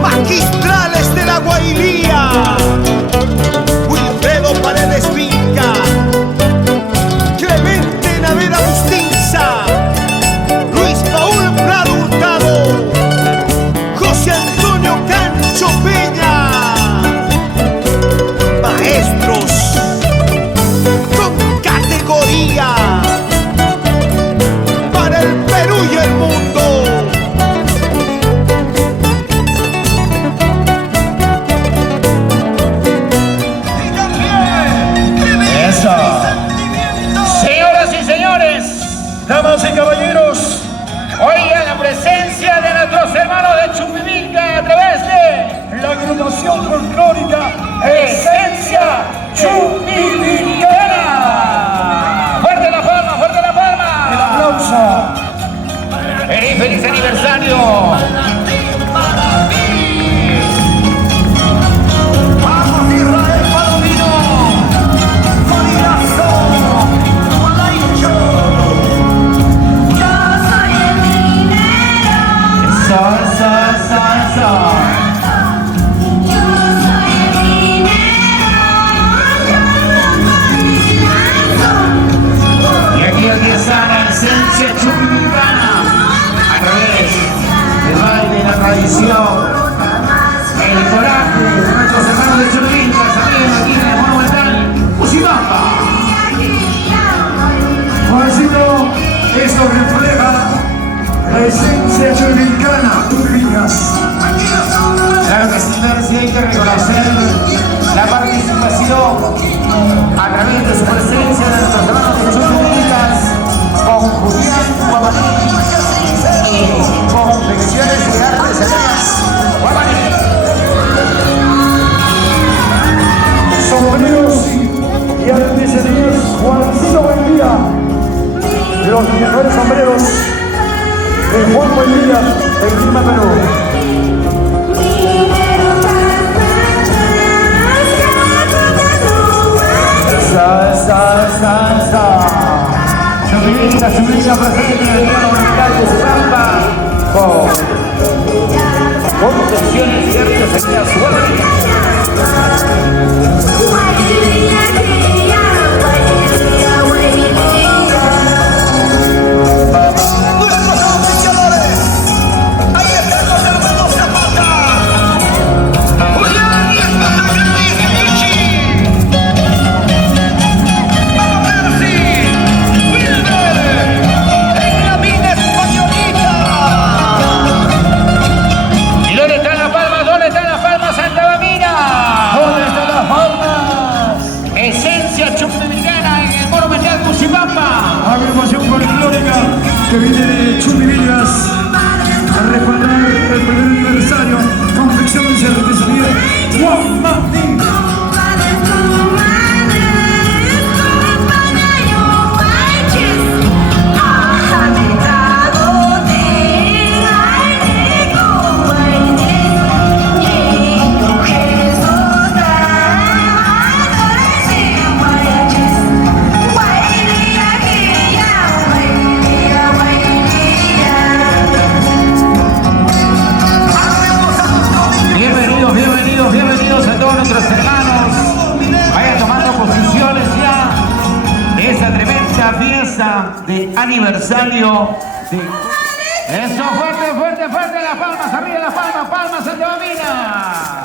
Magistrales de la Guailía, Wilfredo Paredes Vinca, Clemente Naveda Bustinza, Luis Paul Prado Hurtado, José Antonio Cancho Peña. Maestros con categoría para el Perú y el mundo. Damas y caballeros, oigan la presencia de nuestros hermanos de Chuquivilca a través de la agrupación folclórica Esencia Chuquivilcana. ¡Fuerte la palma, fuerte la palma! ¡El aplauso! ¡Feliz, feliz aniversario! El coraje de nuestros hermanos de Chuquivilca, también aquí en el Monumental Pucibamba. Juancito, esto refleja la esencia chuquivilcana. Claro que sí, hay que reconocer la participación a través de su presencia de nuestros hermanos de Chuquivilca con Julián Guamaní y Confecciones de Artesanías Guamaní. Sombreros y artesanías Juancito Buendía, los mejores sombreros de Juan Buendía en Lima, Perú. Chuquivilca presente en el Día Monumental de Pucibamba con Confecciones y Artesanías Guamaní. Agrupación folclórica que viene de Chuquivilca a respaldar el primer aniversario. Confecciones y artesanías Guamaní. Bienvenidos a todos nuestros hermanos. Vayan tomando posiciones ya de esta tremenda fiesta de aniversario de... Eso, fuerte, fuerte, fuerte, las palmas, arriba las palmas, palmas, Santa Bambina.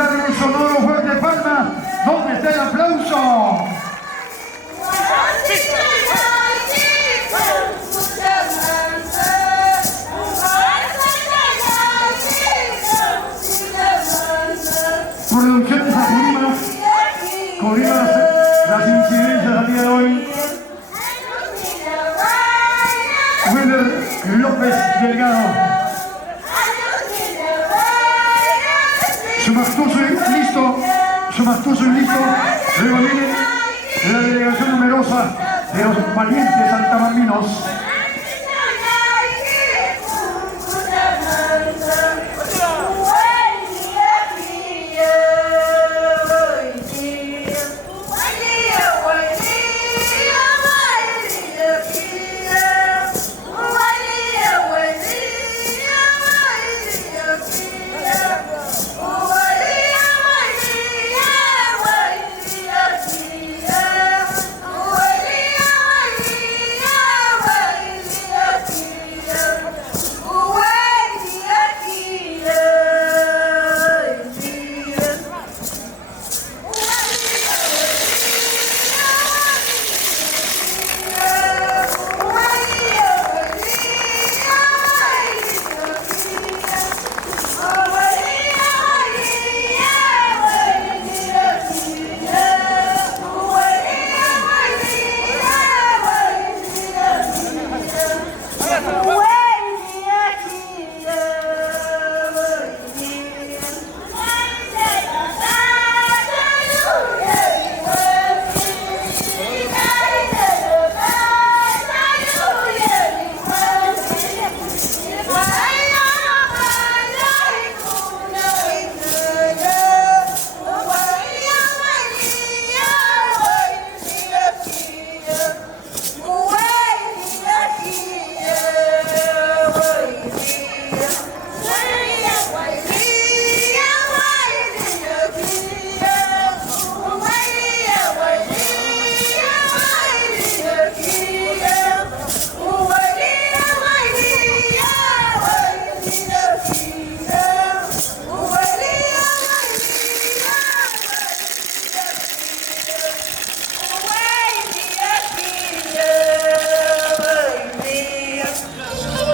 darle un sonoro fuerte palma. ¿Dónde está el aplauso? Producciones Apurímanos, cubriendo las incidencias del día de hoy. Wilder López Delgado. Su majestuoso y listo. Luego viene la delegación numerosa de los valientes santabambinos.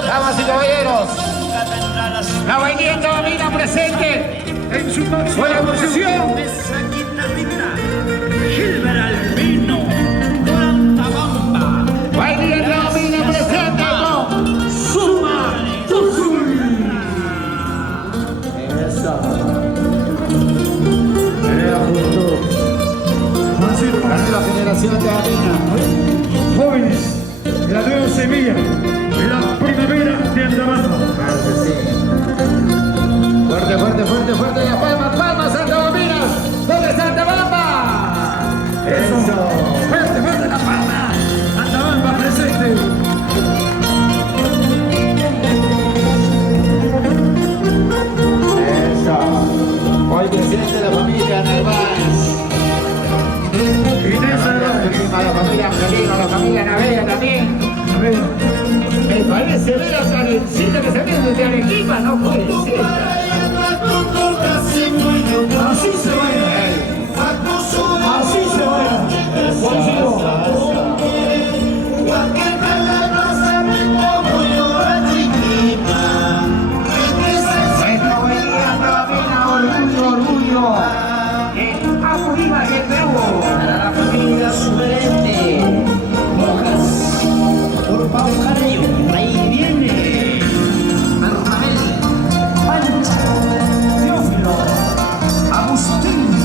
Damas y caballeros, la Bahía Andamina presente en su máxima posición. Gilbert Albino, Antabamba. Bahía Andamina presente con Suma Tuzul. La nueva generación de Andamina. Jóvenes, la nueva semilla, la primavera de Andamanda. Fuerte, fuerte, fuerte, fuerte. Y a palmas, palmas, Antabambina. ¿Dónde está Antabamba? Eso. Fuerte, fuerte la palma. Andamanda presente. Eso. Hoy presente la familia Narváez. La familia Angelino, la familia Navea también. Me parece ver a Karencita que salió desde Arequipa, no puede ser. Así se baila. Así se baila. Esto venía Andamina, orgullo, orgullo. Apurímanos del Perú. Para la familia sugerente, Rojas, por Pau Carrillo, ahí viene Manuel, Pancha, Teófilo, Agustín.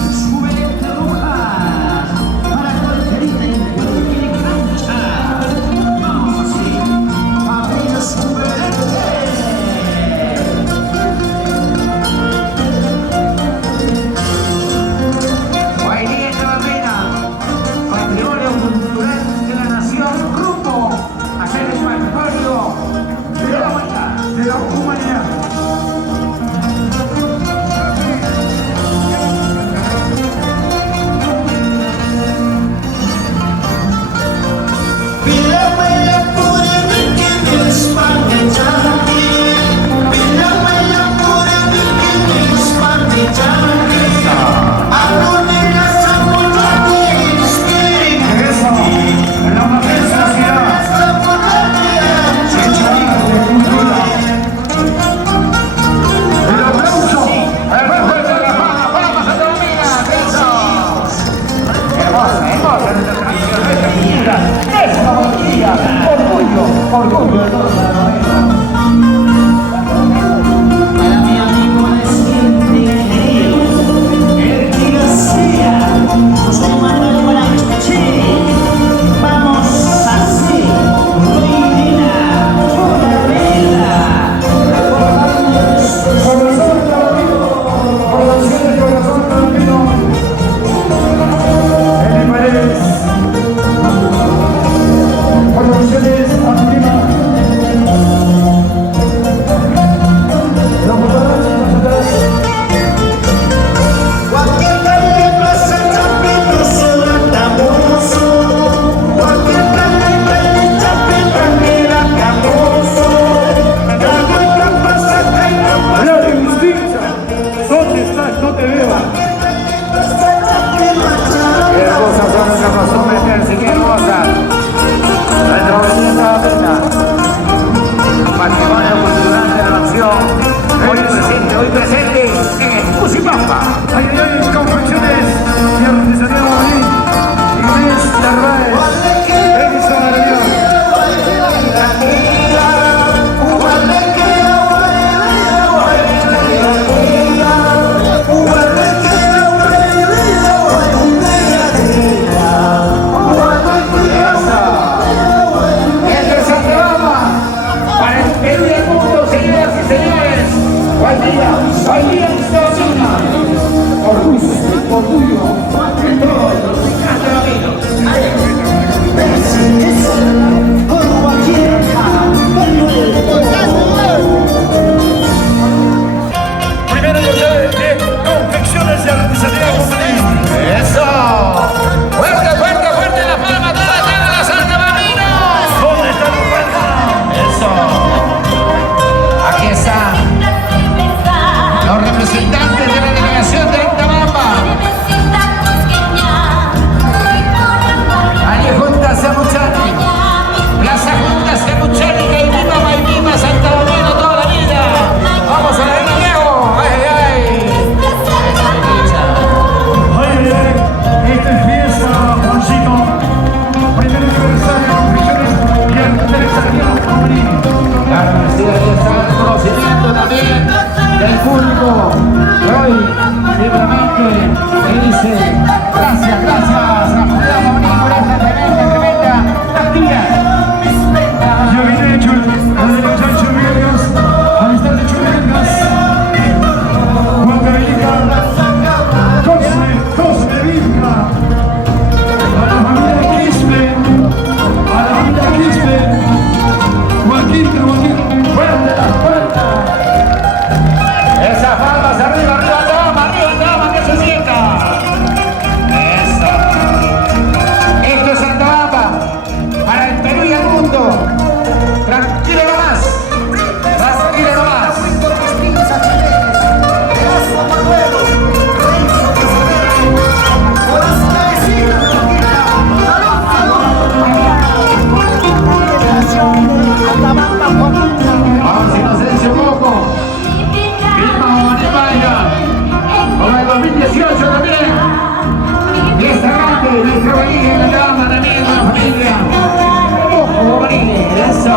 Eso.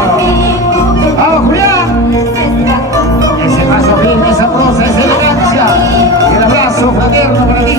¡Vamos, Julián! Ese paso firme, esa prosa, esa elegancia. Y el abrazo fraterno para ti.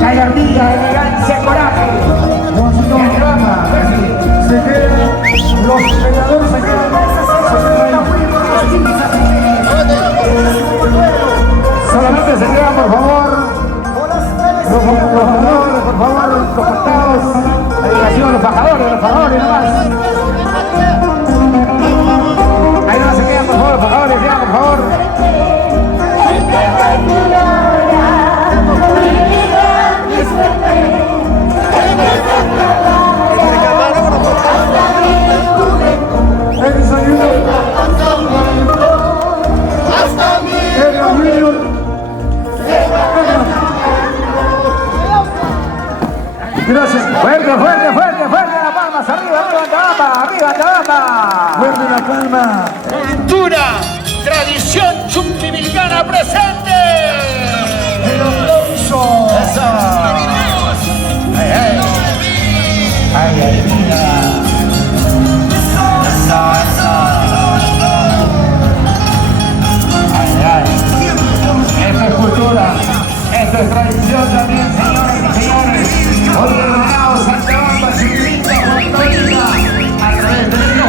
Gallardía, elegancia, coraje. Se quedan, los peleadores se quedan. Solamente se quedan, por favor, los fajadores, por favor, los costados, la delegación, los fajadores nomás. Ahí no se quedan, por favor, los fajadores, ya, por favor. El desayuno. El almuerzo. Gracias. Fuerte, fuerte, fuerte, fuerte la palmas, arriba, arriba, Antabamba. Fuerte la palma. Cultura, tradición chumbivilcana presente. El aplauso. Eso. Ay, ay. Ay, ay, mira. Eso, eso. Ay, ay. Esto es cultura. Esto es tradición también, señoras y señores. Hoy hermanados Antabamba, Chumbivilca, Puerto Rico, a través de la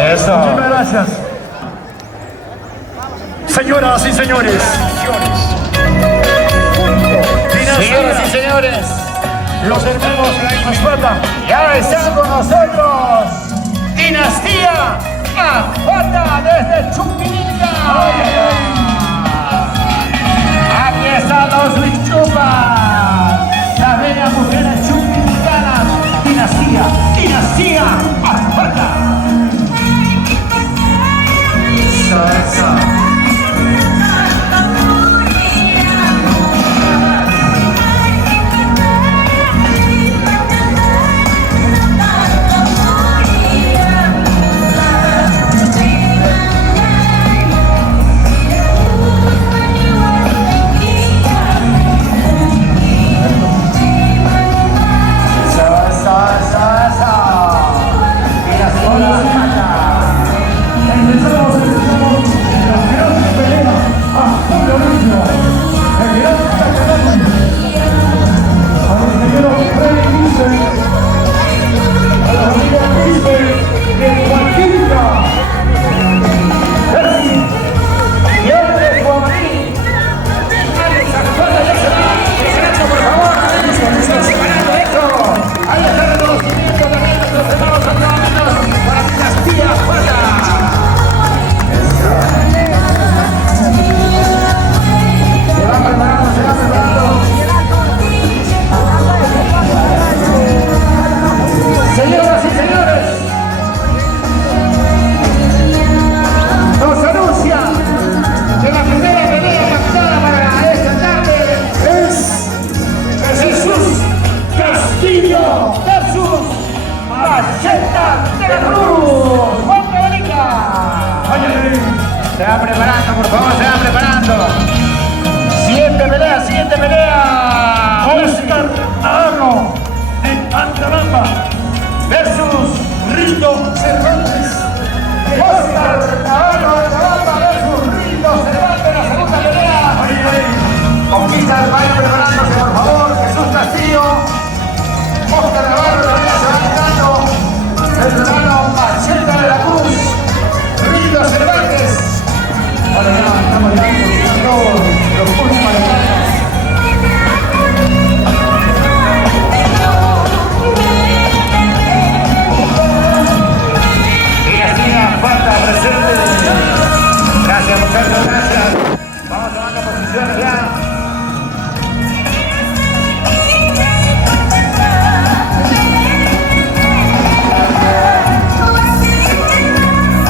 Eso. Muchísimas gracias. Señoras y señores. Señoras y señores, Los hermanos Zapata. ya están con nosotros Dinastía Zapata desde Chuquilca. Aquí están los Huichupas, las bellas mujeres chuquilcanas. Dinastía Zapata. Salsa. Se va preparando, por favor, se va preparando. Siguiente pelea. Oscar Navarro de Antalamba versus Rito Cervantes. Oscar Navarro de Antalamba versus Rito Cervantes, la segunda pelea. Conquista el baile preparándose, por favor. Jesús Castillo. Oscar Navarro también se va quedando. El hermano Macheta de la Cruz. Rito Cervantes. Ahora ya estamos ya los últimos detalles. Falta presente. Gracias, muchachos, gracias. Vamos tomando posiciones ya.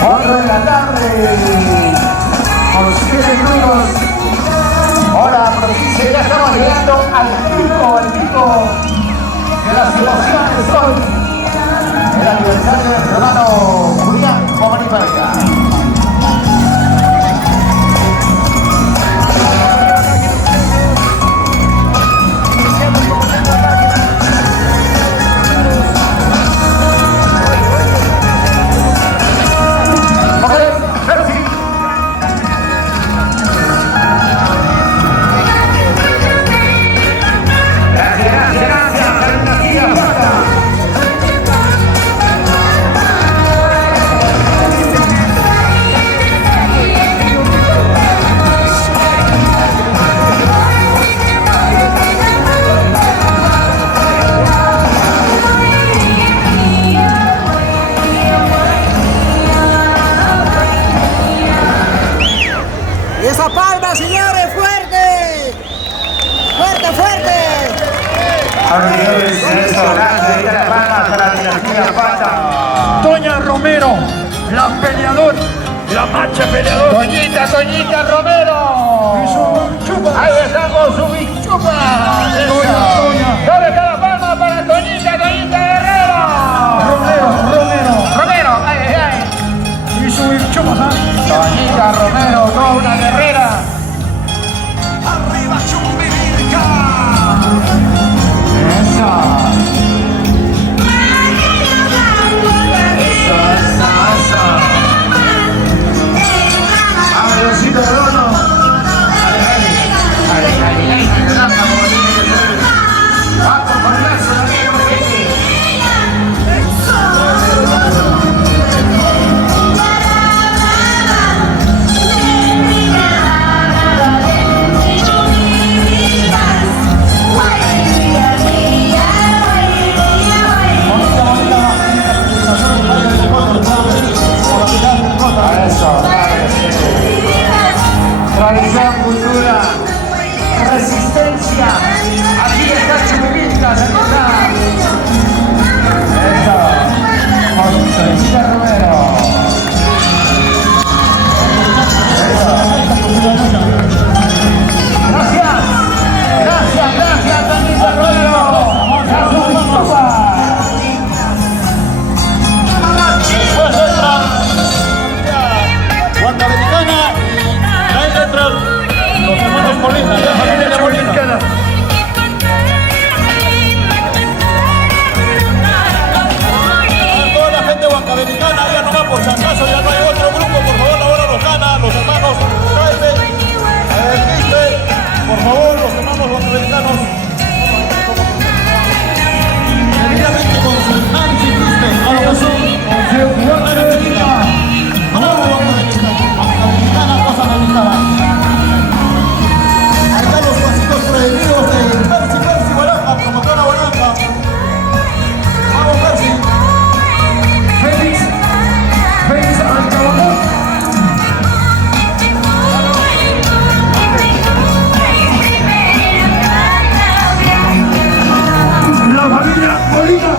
Cuatro de la tarde, con 7 minutos. Ahora, provincia, ya estamos llegando al pico de las emociones hoy. El aniversario de nuestro hermano Julián, vamos a venir para acá. ¡Esa palma, señores! ¡Fuerte! ¡Fuerte, fuerte! Doña Romero, la peleadora, la macha peleadora. Toñita Romero. Y su chupa. Ahí estamos, su bichupa. Toña. ¿Dónde está la palma para Toñita Guerrero? Romero, ay. Y su chupa, ¿sabes? Toñita Romero, toda una guerrera. ¡Arriba, Chumbivilca! Eso. Diosito de oro.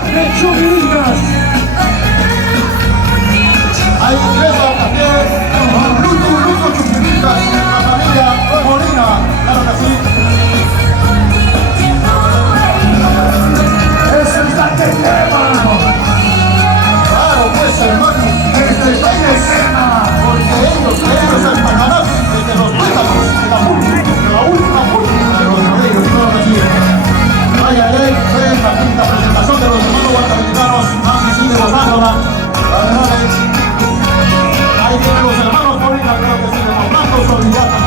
de Chumilcas. Hay ingreso también Luto Chupimilcas, la familia Molina, claro que sí. ¡Ese es la que quema! Claro, pues hermano, este está de quema, porque ellos se empacarán desde los pétalos de la última política de los cabellos, claro que sí. Vaya ley, fue la quinta presentación de los hermanos guatemaltecanos, Nancy sigue gozándola. Dale. Ahí vienen los hermanos Molina, creo que sí, los blancos olvidados.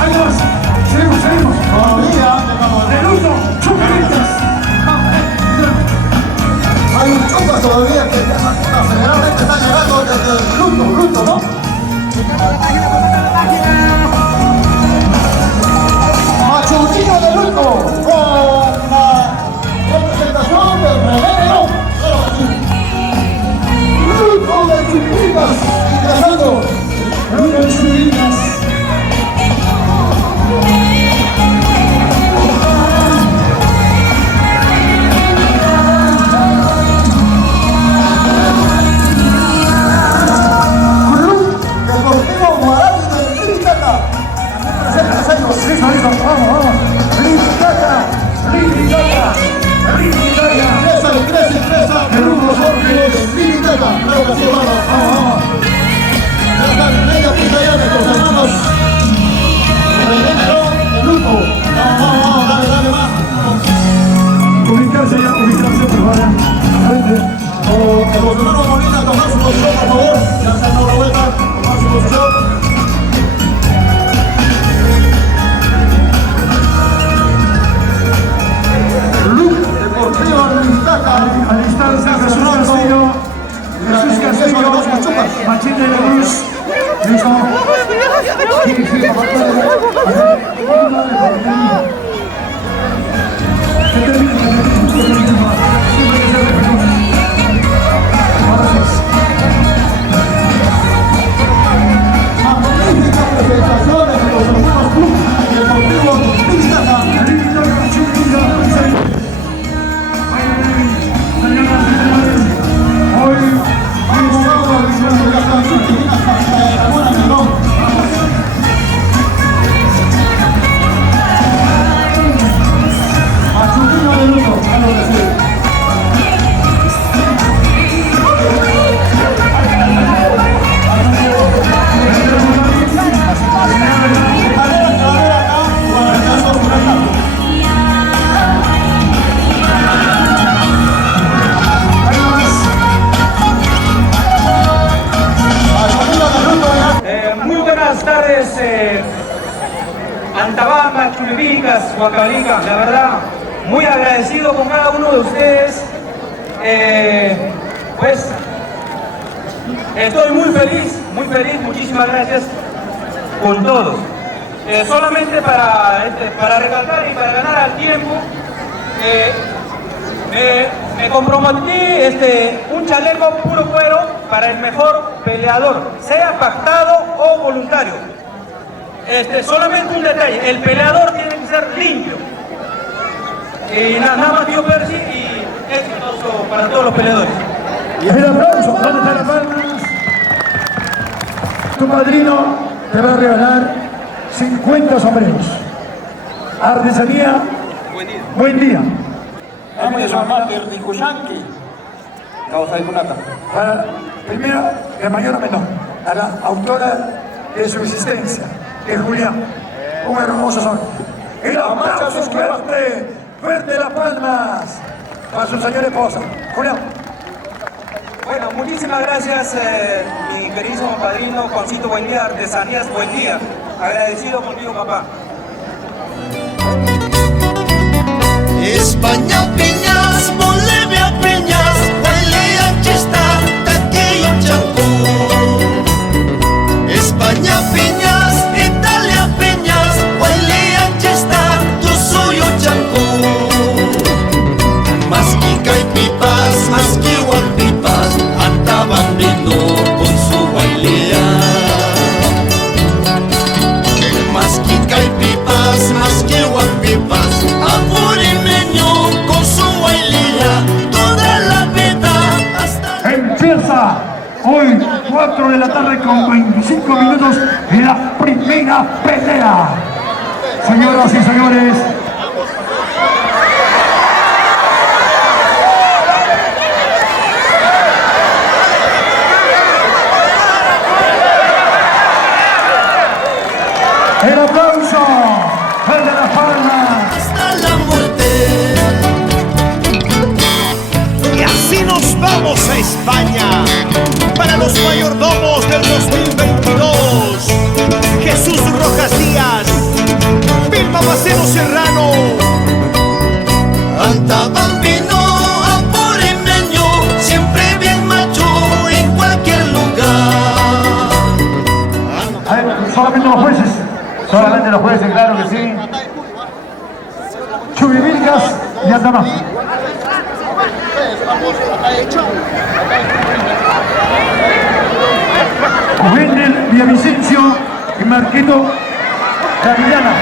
Ahí más. Seguimos. Todavía, De Luto Chumilcas. hay un chupas todavía que generalmente está llegando desde Luto, ¿no? Machuchillo de Luto con la representación del Reverendo. Claro que sí. Luto de Chumilcas, ingresando. Luto Chumilcas. Deportivo Guaraní de Liricata. Listo. Vamos. Liricata. Ingresa. El grupo Jorge de Liricata. Claro que sí, hermano. Vamos. Ya están media pista ya nuestros hermanos. Revenero de Luto. Vamos, dale más. Ubicarse, por favor. Frente. Los hermanos Molina, tomar su posición, por favor. Ya está en la vuelta. Tomar su posición. Deportivo Liricata. Alistarse Jesús Castillo. Machín de la Cruz. Listo. Que termine. Magnífica presentación de los hermanos Club Deportivo Liricata. Machuquillo de Luto, claro que sí. Muy buenas tardes, Antabamba, Chumilcas, Huancavelica. La verdad, muy agradecido con cada uno de ustedes. Pues estoy muy feliz, muchísimas gracias con todos. Solamente para recalcar y para ganar al tiempo, me comprometí un chaleco puro cuero para el mejor peleador, sea pactado o voluntario. Solamente un detalle, el peleador tiene que ser limpio. Y nada más, tío Percy, y éxito para todos los peleadores. El aplauso, ¿dónde están las palmas? Tu padrino te va a regalar 50 sombreros. Artesanía, buen día. Para, primero, de mayor a menor, a la autora de su existencia, que es Julián. Un hermoso son. El aplauso fuerte las palmas para su señora esposa. Julián. Bueno, muchísimas gracias, mi queridísimo padrino Juancito, buen día, Artesanías, buen día. Agradecido contigo, papá. España Peñas, Bolivia Peñas, Guailea Chista, Taquillo Chancú. España Peñas, Italia Peñas, Guailea Chista, tu suyo Chancú. Más que hay pipas, más que igual pipas, andaban viendo con su guailea. Más que hay pipas, más que igual de la tarde con 25 minutos en la primera pelea. Señoras y señores, el aplauso, el de las palmas. Hasta la muerte. Y así nos vamos a España para los mayordomos del 2022. Jesús Rojas Díaz, Vilma Maceno Serrano, Anta Bambino, Apuremeño, siempre bien macho en cualquier lugar. A ver, solamente los jueces. Solamente los jueces, claro que sí. Chubivilcas y Andamá. Wendel Villavicencio y Marquito Cavillana.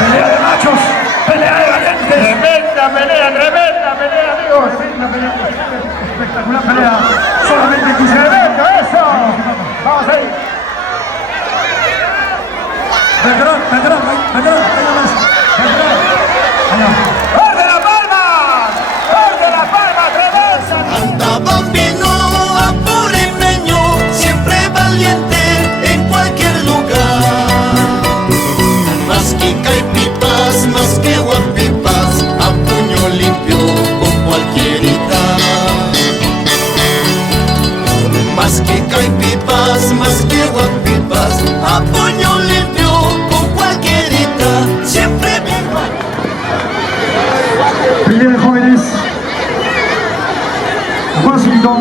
Pelea de machos, pelea de valientes. Tremenda pelea, amigos. Sí, una pelea espectacular pelea. Solamente quise Tremendo eso. Vamos ahí. Belgrán, venga más. Belgrán. ¡Gol de La Palma! ¡Gol de La Palma! ¡Tremenda! Anta Bambino, Apuremeño, siempre valiente en cualquier lugar. Más que caipipas, más que guapipas, a puño limpio con cualquierita. Más que caipipas, más que guapipas, a puño limpio con cualquierita. Siempre bien. Pelea de jóvenes. Washington.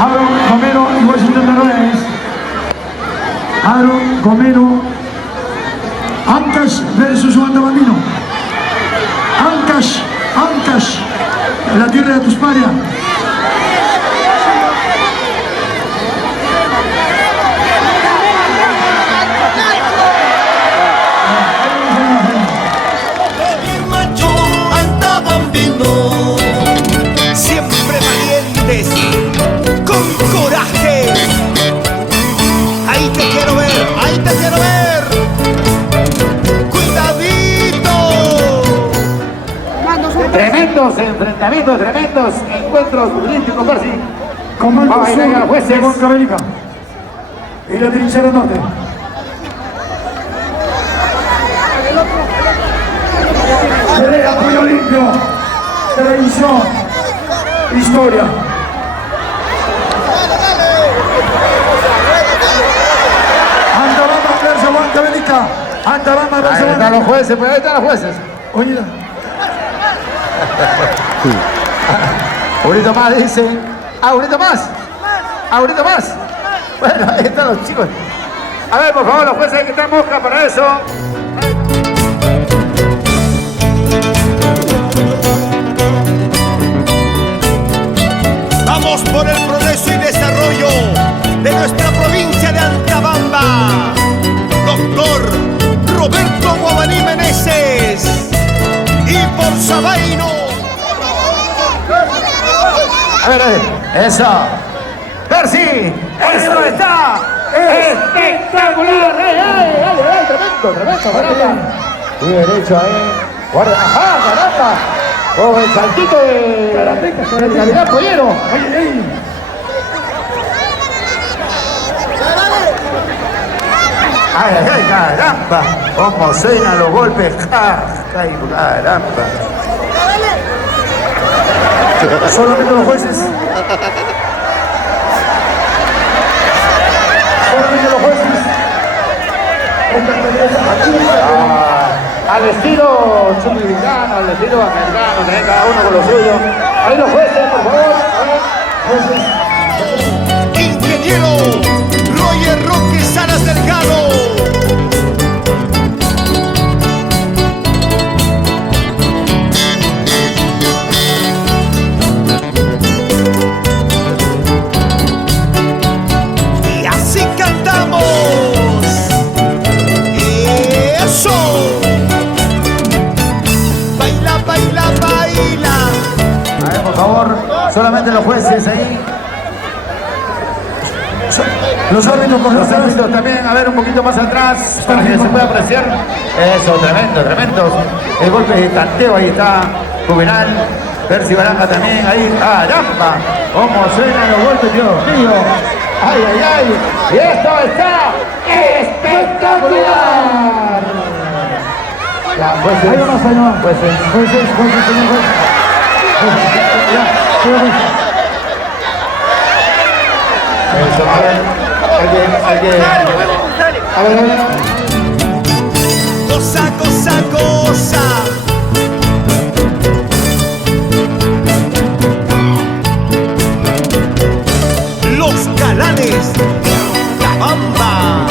Aaron Gomero y Washington Narváez. Aaron Gomero. Ancash versus Wanda Bambino. Ancash. La tierra de Tusparia. Macho, Anta Bambino, siempre valientes, con coraje. Ahí te quiero ver, ahí te quiero ver. Cuidadito. Tremendos enfrentamientos, tremendos encuentros futbolísticos, casi. Comando Vamos a ir a los Sur jueces. de Huancavelica. Y la trinchera norte. Pelea Puño Limpio. Televisión. Historia. Andarama versus Huancavelica. Andarama versus Ahí están Huancavelica. los jueces, pues ahí están los jueces. Oye, Ahorita más, dice. Ahorita más. Ahorita más. Bueno, ahí están los chicos. A ver, por favor, los jueces, hay que estar mosca para eso. Vamos por el progreso y desarrollo de nuestra provincia de Antabamba. Doctor Roberto Guamaní Meneses y por Sabaino. A ver, eso. Percy, eso está espectacular. Dale, tremendo, caramba. Y derecho ahí. Guarda, ajá, caramba. Con el saltito de calidad pollero. Ay, caramba. Cómo suenan los golpes. Ay, caramba. solamente los jueces. Solamente los jueces. Esta pelea Al estilo chumivicano, al estilo americano, también cada uno con lo suyo. Ahí los jueces, por favor. Ingeniero Roger Roque Salas Delgado. Y así cantamos. Solamente los jueces ahí. Los árbitros con Los árbitros también, a ver, un poquito más atrás para que se pueda apreciar. Eso, tremendo, tremendo. El golpe de tanteo, ahí está Juvenal. Percy Baranja también, ahí. ¡Caramba! ¿Cómo suenan los golpes, Dios mío? ¡Ay, ay, ay! ¡Y esto está espectacular! Ya, jueces. Ahí vamos, señor. Jueces. Jueces, señor juez. Ya, señor juez. Eso, a ver. Hay que. A ver. Cosa, cosa, cosa. Los galanes de Antabamba.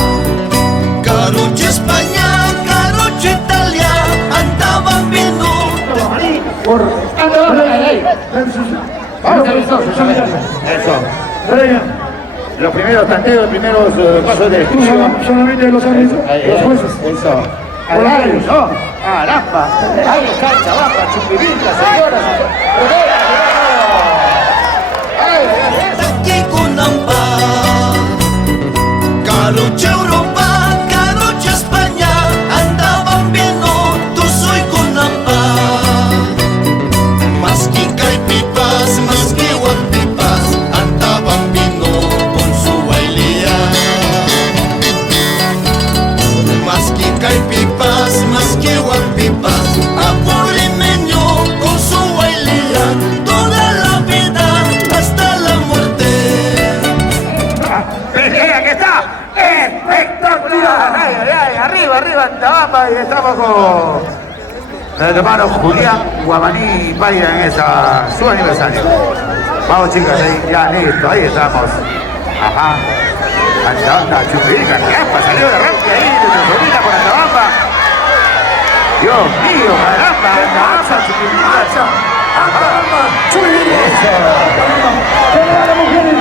Carucha España, Carucha Italia, andaban viendo. Por. Vamos a ver eso. Los primeros tanteos, los primeros pasos del estudio. Solamente los árbitros, los jueces. Eso. Ay, no. Caramba. Ahí está Chabamba, Chupivilca, señoras. Ay, Aquí con Ampa. Carucha Europa, Carucha España, andaban viendo, tú soy con Ampa. Más que caipipas, más que guapipas, andaban viendo con su bailía. Más que caipipas, más que guapipas, a por limeño con su bailía. Toda la vida hasta la muerte. pelea que está espectacular. Ay, ay, ay. Arriba, Antabamba. Y estamos con el hermano Julián Guamaní Paira en su aniversario. Vamos, chicas, ahí, ya listo, ahí estamos. Ajá. Antabamba, Chupivilca, caramba, salió de arranque ahí, nuestra sobrina por Antabamba. Dios mío, caramba, Antabamba, Chupivilca. Antabamba, Chupivilca. Eso. ¡Pelea de mujeres!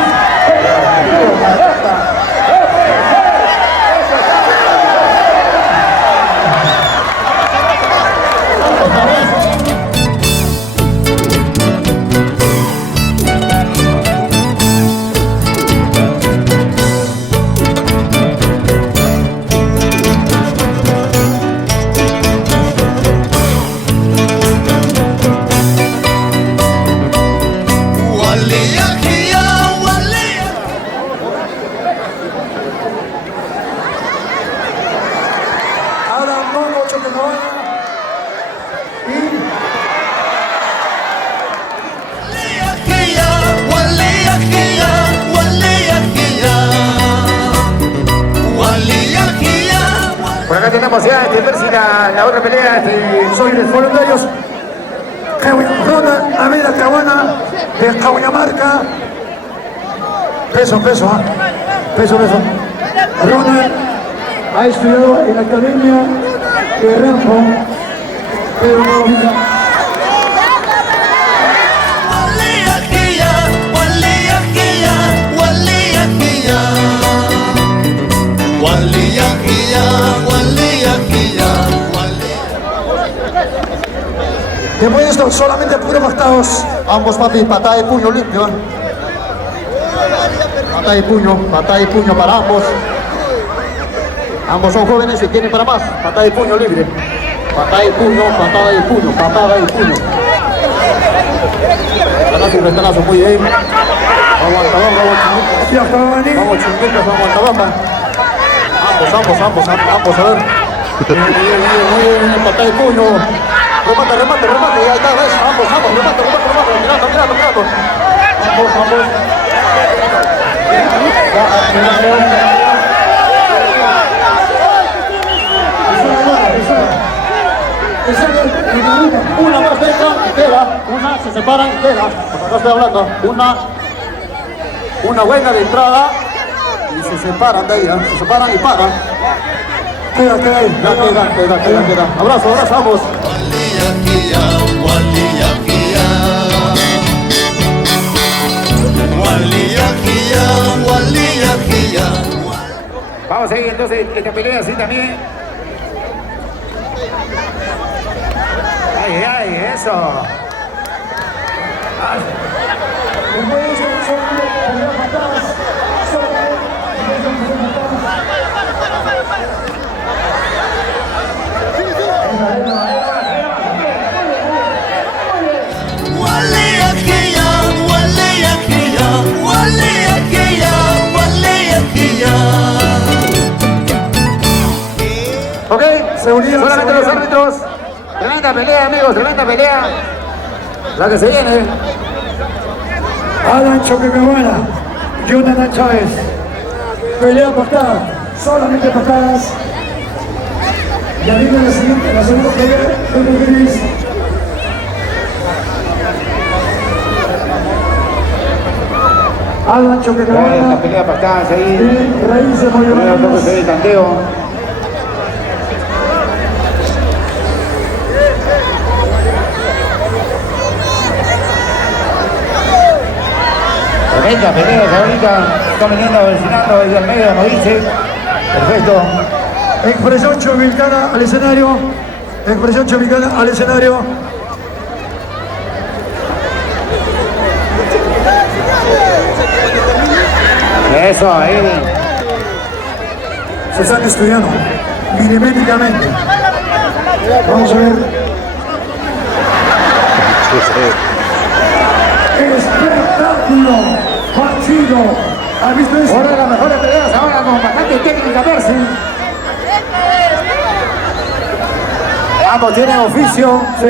Walía, guía, walía. Ahora Mongo Choquecoana. Por acá tenemos ya Percy, la otra pelea. Soy de voluntarios. Ronald Avera Caguana de Cahuyamarca. Peso. Ronald ha estudiado en la Academia de Renfo, pero no vida. Después de esto, solamente puro pactados. Ambos papi, patada de puño limpio. Patada de puño para ambos. Ambos son jóvenes y tienen para más. Patada de puño libre. Patada de puño. Retanazo, muy bien. Vamos Antabamba. Ambos, a ver. Bien, patada de puño. Remate, ahí está, ¿ves? Ambos, remate, mirando. Ambos. Una más entra y queda, una se separan y queda. Pues acá estoy hablando, una buena de entrada y se separan de ahí, se separan y pagan. Queda ahí. Ya queda. Abrazo, ambos. Vamos ahí entonces, esta pelea así también. Ay, eso. Después de eso, solamente pelea patadas. Wale aquella, wale aquella, wale aquella, wale aquella. Ok, Seguridad, solamente los seguridad. árbitros. Tremenda pelea, amigos, tremenda pelea. La que se viene. Alan Choquequebuena, Jonathan Chávez. Pelea patada, solamente patadas. Y arriba la segunda pelea, Pepe Gris. Alan Choquequebuena La pelea patadas ahí. y Raíces Primero toque Moyolanos. se ve el tanteo. Tremenda pelea ahorita. Está viniendo vecinando ahí al medio, como dice. Perfecto. Expresión Chovilcana al escenario. Expresión Chovilcana al escenario. Eso, ahí. Se están estudiando milimétricamente. Vamos a ver. Espectáculo, partido. ¿Has visto eso? Una de las mejores peleas ahora con bastante técnica, Percy. Ambos tienen oficio. Sí.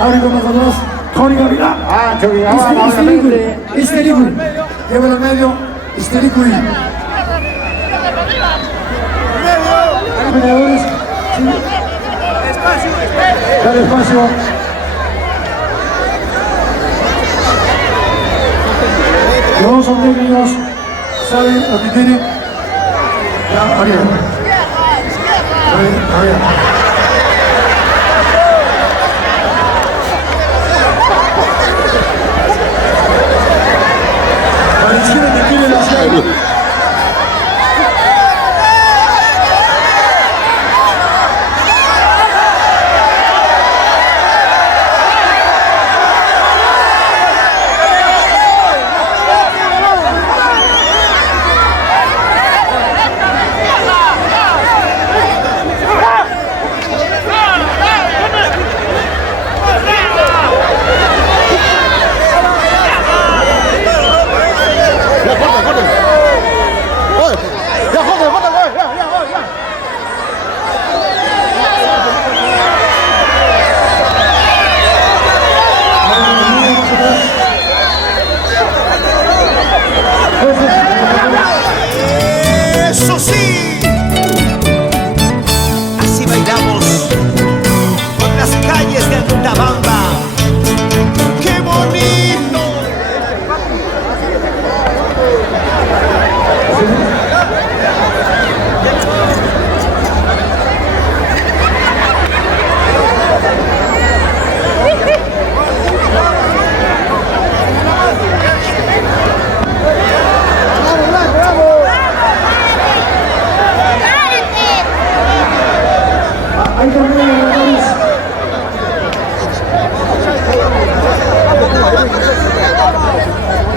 Árbitro más atrás. Tony Gavilán. Ah, Choquequebuena, obviamente. Histericui. Llévalo al medio. Histericui. Peleadores. Sí. Dale espacio. Los dos son técnicos. Saben lo que tienen. Ya, Ariel. Ariel. A la izquierda te quiere la sala. Eso sí, así bailamos por las calles de Antabamba. ¡Qué bonito! Ahí terminan los ganadores.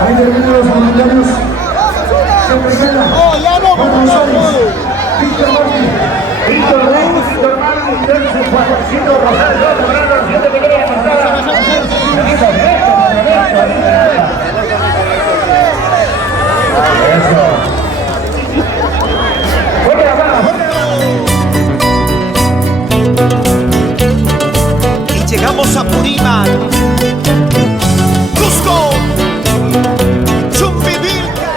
Ahí terminan los voluntarios. Se presenta Juan González, Víctor Martín. Víctor Martínez, tercer 400 Rosario, logrando la siguiente pelea patada. Y llegamos a Purímac, Cusco, Chumbivilca.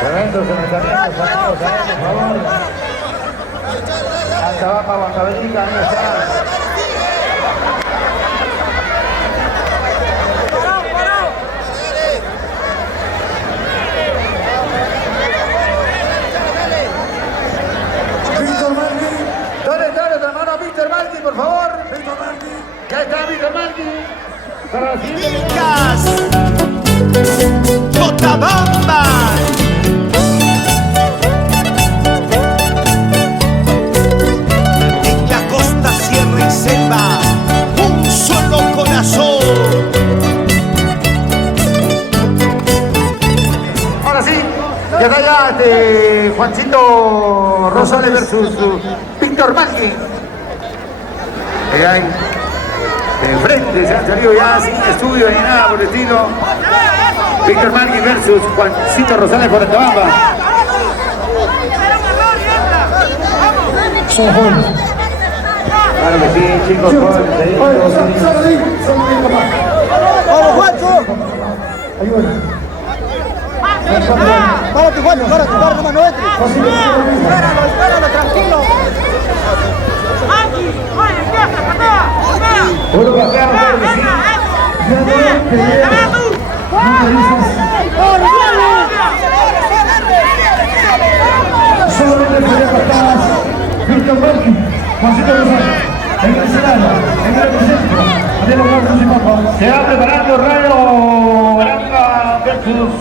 Tremendo enfrentamiento, por favor. Antabamba, Huancavelica, ahí está. Víctor Martín. Dale, otra mano a Víctor Martí, por favor. Víctor Martín. Ya está Víctor Martí. Para la siguiente. Vilcas. Cochabamba. En la costa, sierra y selva, un solo corazón. Ahora sí, ya está ya Juancito Rosales versus Víctor Márquez. Ahí, de frente se han salido ya sin estudio ni nada por el estilo. Víctor Márquez versus Juancito Rosales por Antabamba. Son jóvenes. Claro que sí, chicos jóvenes ahí. Oye, sal ahí, papá. ¡Vamos, Juancho! Ayúdame. ¡Párate, Juancho! ¡Párate, nomás, no entres! Espéralo, tranquilo. Uno pateado, claro que sí. Ya no peleas. Solamente pelea patadas. Víctor Márquez, Juancito Rosales. En el escenario, en el centro. Adela Carlos y Papa. Se va preparando Rayo Baranga versus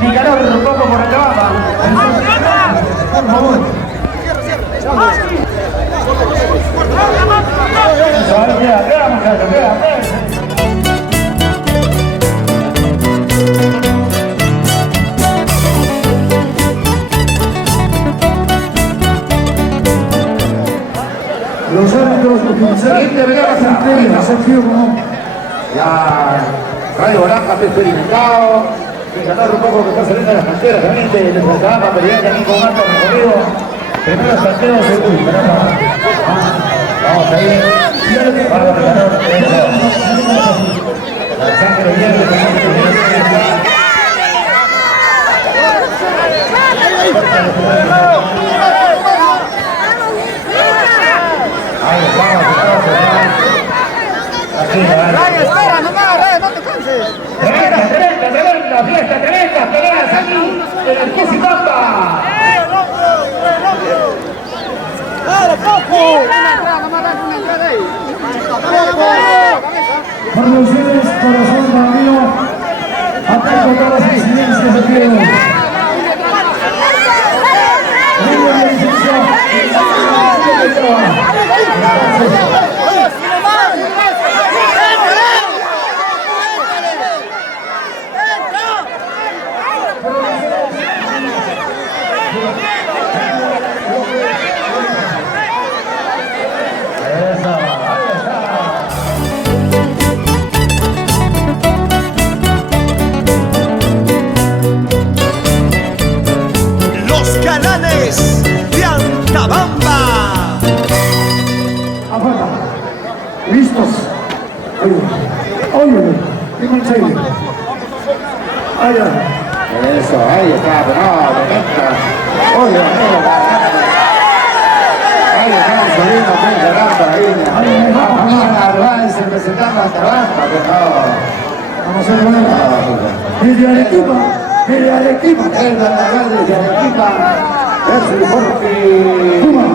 Nicanor Rococo por Antabamba. Por favor. Queda, muchachos, queda. Los árbitros utilizaron el sentido común. Ya Rayo Baranga está experimentado. Nicanor Rococo que está saliendo de las canteras también de Antabamba, peleando también con alto recorrido. Primero salteo, segundo. Vamos ahí. Vamos, Nicanor. La sangre viene, la sangre viene. Ahí vamos, Raya, espera, nomás, no te canses. Tremenda fiesta, tremendas peleas aquí en el Cusipamba. ¡Dale, poco! Para ustedes, corazón bambino, atento a todas las incidencias de piedra. Los Galanes de Antabamba. Afuera. ¿Listos? Oye, tengo el sello. Allá. Eso, ahí está, pero no, tremenda. Oye, ahí está el sobrino, pues, Antabamba, ahí. Vamos a representando a Antabamba, pero no. Vamos a ver. Desde Arequipa. Desde Arequipa. El Natal desde Arequipa versus Jorge Puma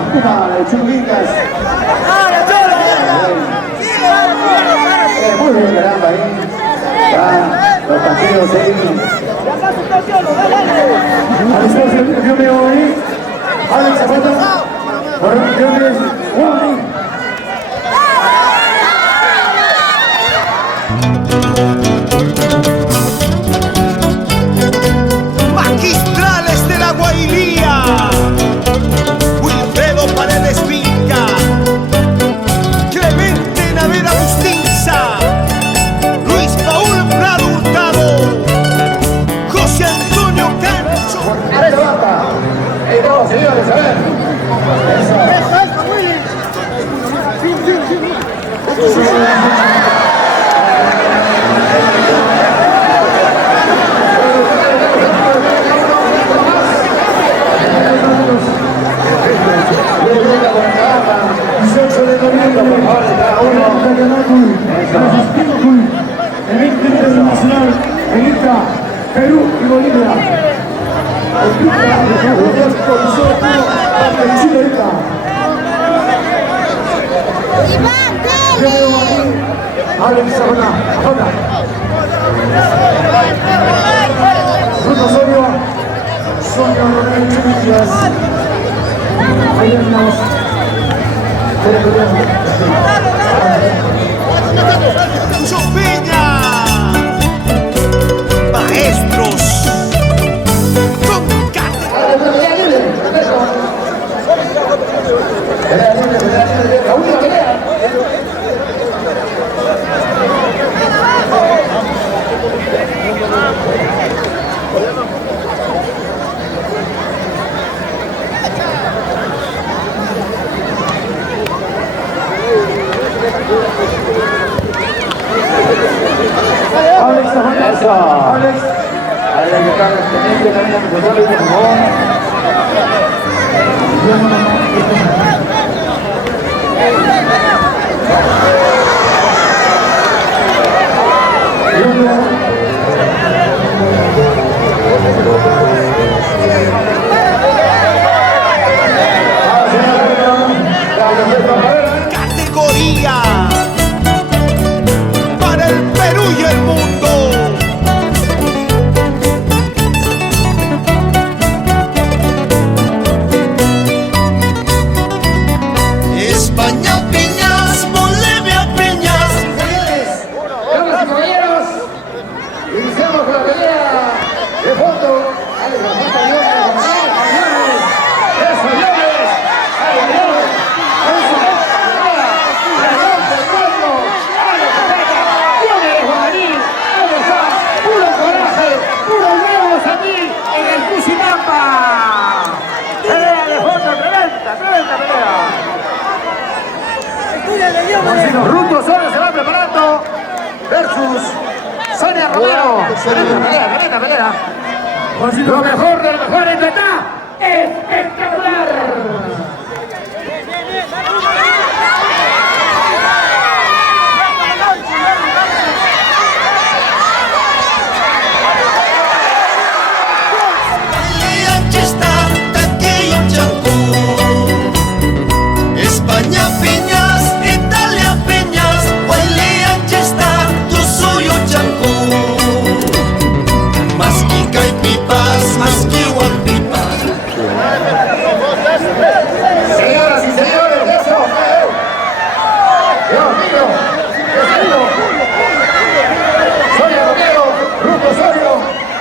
de Chumbincas. Muy bien, caramba, ahí. Están los partidos ahí. Alex, yo veo ahí. Alex Zapata. Por campeones. Juan. Magistrales de la Guailía. Wilfredo Paredes Vinca. Clemente Naveda Bustinza. Luis Paul Prado Hurtado. José Antonio Cancho. Antabamba. Ahí vamos, señores, a ver. Evento internacional en Ica, Perú y Bolivia. Yo veo aquí Alex Sabana, Ruth Osorio, Sonia Rodríguez Chumillas. Ahí andamos. Chupiña, maestros con Alex Sabana. Eso. Alex. Ahí está el teniente también, por favor. categoría para el Perú y el mundo. España Piñas, Bolivia Piñas. Señores, damas y caballeros, iniciamos con la pelea de fondo. ¡Ale, bajita, Dios, señores! ¡Eso, señores! ¡Ale, Dios! ¡Eso, ¡Perdón del pueblo! ¡Ale, bajita! ¡Viene de Juaní! ¡Ale, está! ¡Puro coraje! ¡Puros huevos aquí en el Cusitampa! ¡Pelea de fondo! ¡Tremenda, tremenda pelea! Ruth Osorio se va preparando versus Sonia Romero. Tremenda pelea. Lo mejor de lo mejor en está espectacular. España Piñas, Italia Piñas, huele ancha está tu suyo chancú. Más que caipipas, más que guapipas. Señoras y señores, eso. Dios mío, Dios mío. Sonia Romero, Ruth Osorio,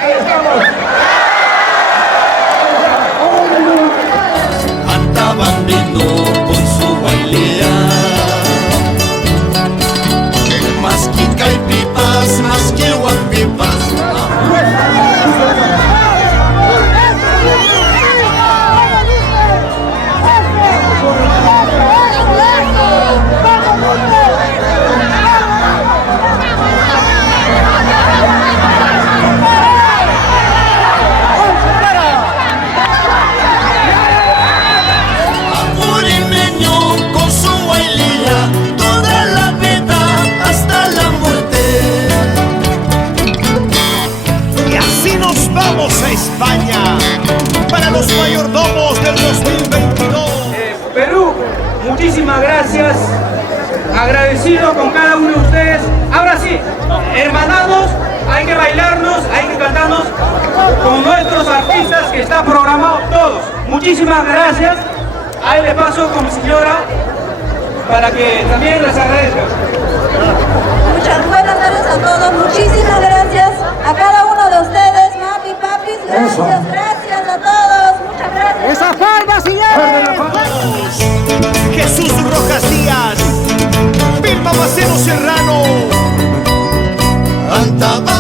ahí estamos. Andaban viendo con su bailea. Más que caipipas, más que guapipas. Apurimeño con su bailea, toda la vida hasta la muerte. Y así nos vamos a España para los mayordomos del 2022. Perú, muchísimas gracias. Agradecido con cada uno de ustedes. Ahora sí, hermanados, hay que bailarnos, hay que cantarnos con nuestros artistas que está programado todos. Muchísimas gracias. Ahí le paso con mi señora para que también les agradezca. Muchas buenas tardes a todos. Muchísimas gracias a cada uno de ustedes, mami, papis. Gracias, gracias a todos. Muchas gracias. ¡Esa palma, señores! Jesús Rojas Díaz, Vilma Macero Serrano, Andaba